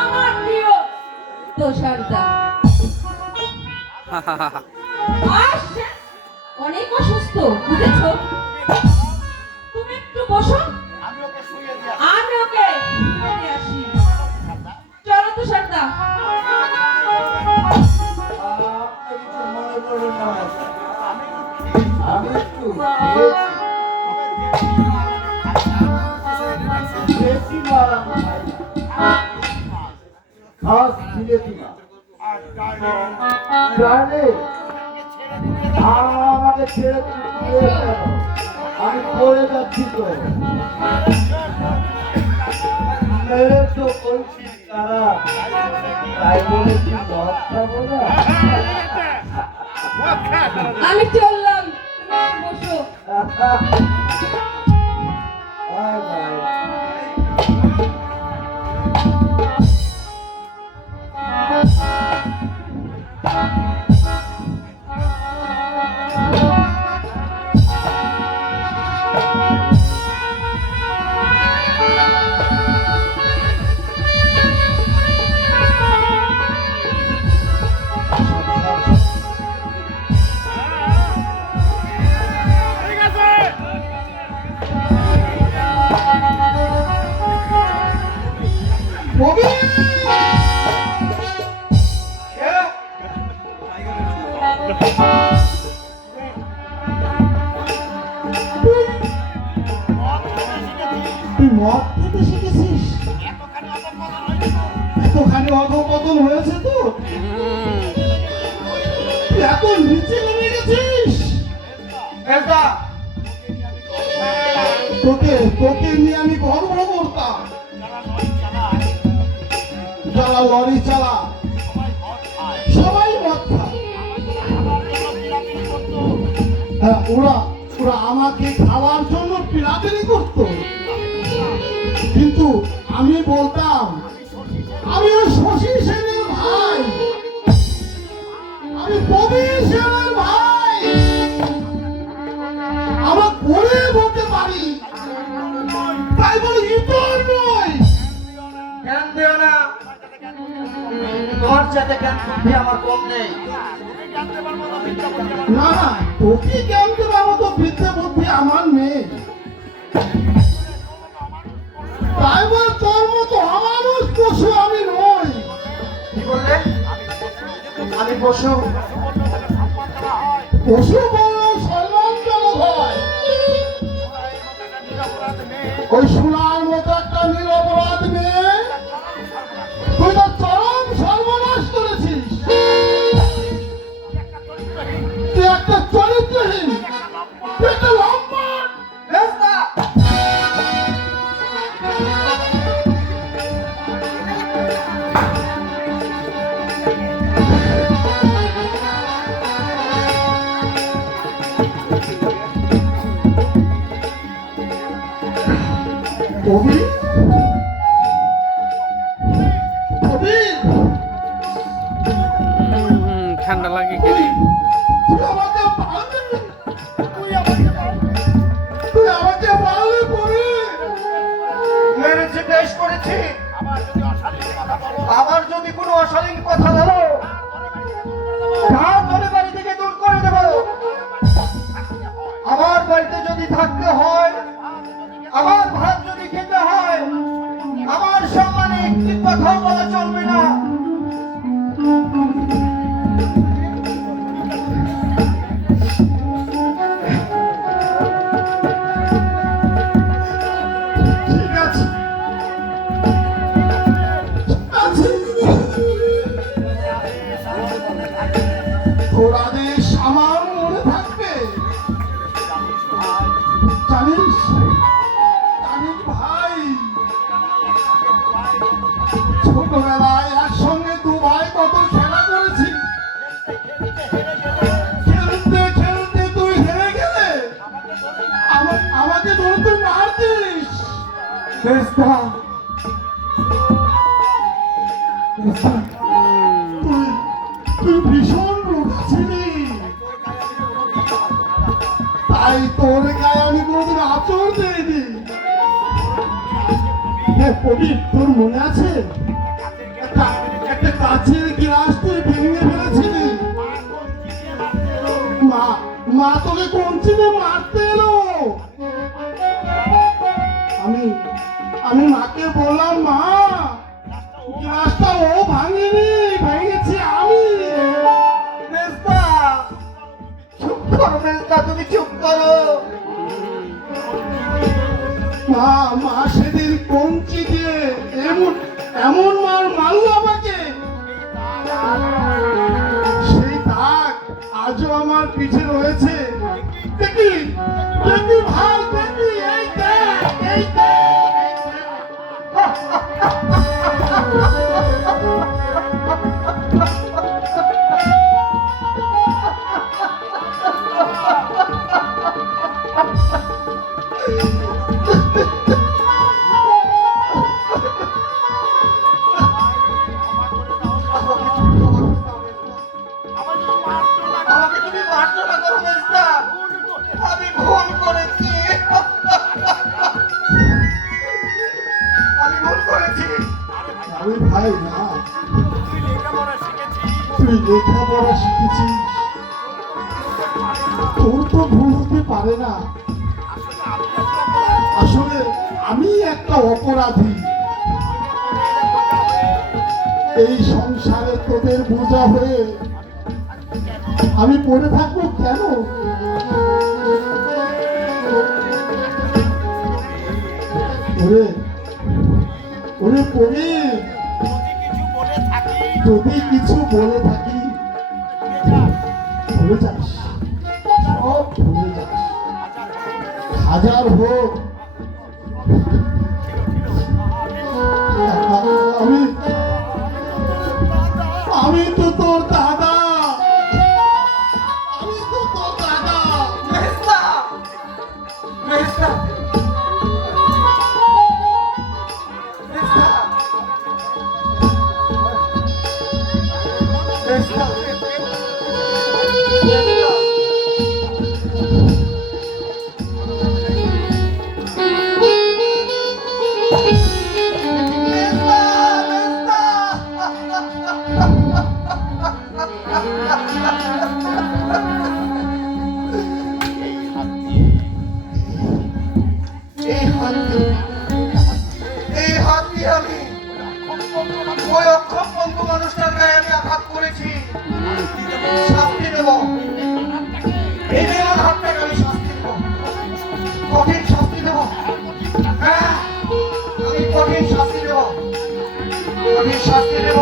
আমার প্রিয় তুষারদা আসছে, অনেক অসুস্থ বুঝেছ। তুমি একটু বসো, আমি ওকে শুয়ে দিয়ে আসি। চলো তুষারদা। আমি একটু আমাকে ছেড়ে আমি পড়ে যাচ্ছি তো মেরে তো বলছি তারা তাই বলে কি মদ খাবো না। আমি চললাম, বসো। Bye bye. তুই মদ খেতে শিখেছিস? এতখানি অধপতন হয়েছে তো, তুই এত নিচে নেমে গেছিস। তোকে তোকে নিয়ে আমি গর্ব করতাম। যারা লরি চালা সবাই মদ খায়। হ্যাঁ, ওরা ওরা আমাকে খাওয়ার জন্য পিরাপিরি করতো, কিন্তু আমি বলতাম আমি ওই শশী সেনের ভাই, আমি প্রবীর সেনের ভাই, আমার করে বলতে পারি, তাই বলে ইতর নয়। জ্ঞান দিও না, তোমার সাথে জ্ঞান বুদ্ধি আমার কম নেই। না না, তোকে জ্ঞান দেওয়ার মতো বিদ্যা বুদ্ধি আমার নেই, তাই বলে তোর মতো অমানুষ পশু আমি নই। কি বললে? আমি পশু? পশু বললেও সম্মানজনক হয়। ওই সোনার মতো একটা নিরপরাধ মেয়ে তুই তো চরম সর্বনাশ করেছিস। তুই একটা চরিত্রহীন, তুই একটা লম্পট। কবি কবি ঠান্ডা লাগে কেন? তুই আমাকে পারবি, তুই আমাকে পারবি কবি। মেরেছি, বেশ করেছি। আবার যদি কোনো অশালীন কথা বলো, তাহলে বাড়ি থেকে দূর করে দেব। আমার বাড়িতে যদি থাকতে হয়, আমার ভাত যদি খেতে হয়, আমার সম্মানে একটি কথাও বলা চলবে না। ঠিক আছে, আছে। তোর আদেশ আমার মনে থাকবে। জানিস জানিস ভাই, ছোটবেলায় একসঙ্গে দু ভাই কত খেলা করেছি। খেলতে খেলতে তুই হেরে গেলে আমাকে ধরে তুই মারতিস। বেস্তা, তুই ভীষণ রোগা ছিলি, তাই তোর গায়ে আমি কোনোদিন আচর দিইনি। প্রদীপ, তোর মনে আছে একটা একটা কাছের গ্লাস তুই ভেঙে ফেলেছিলি? মা মা তোকে কঞ্চি দিয়ে মারতে এলো। আমি আমি মাকে বললাম, মা গ্লাসটা ও ভাঙেনি, ভেঙেছি আমি। মেজদা, চুপ করো মেজদা, তুমি চুপ করো। মা মা সেদিন কঞ্চি দিয়ে এমন এমন মার মারলো আমাকে, সেই দাগ আজও আমার পিঠে রয়েছে। দেখি দেখি ভাই, দেখি এই দেখ, এই দেখ, এই দেখ। আমাকে তুমি মার্জনা করো মেজদা, আমি ভুল করেছি। আমি ভুল করেছি। আরে ভাই না, তুই লেখাপড়া শিখেছিস, তোর তো ভুল হতে পারে না। আসলে আমি একটা অপরাধী, এই সংসারে তোদের বোঝা হয়ে আমি পড়ে থাকবো কেন? ওরে ওরে পড়ি, যদি কিছু বলে থাকি ভুলে যাস, সব ভুলে যাস, হাজার হোক। আমি আমি তো তোর দাদা, আমি তো তোর দাদা। মেজদা, মেজদা, মেজদা, এই হাত দিয়ে আমি ওই অক্ষম বন্ধু মানুষটার গায়ে আমি আঘাত করেছি, শাস্তি দেব। এই বেলার হাতটাকে আমি শাস্তি দেব, কঠিন শাস্তি দেব। হ্যাঁ, আমি কঠিন শাস্তি দেব, কঠিন শাস্তি দেব।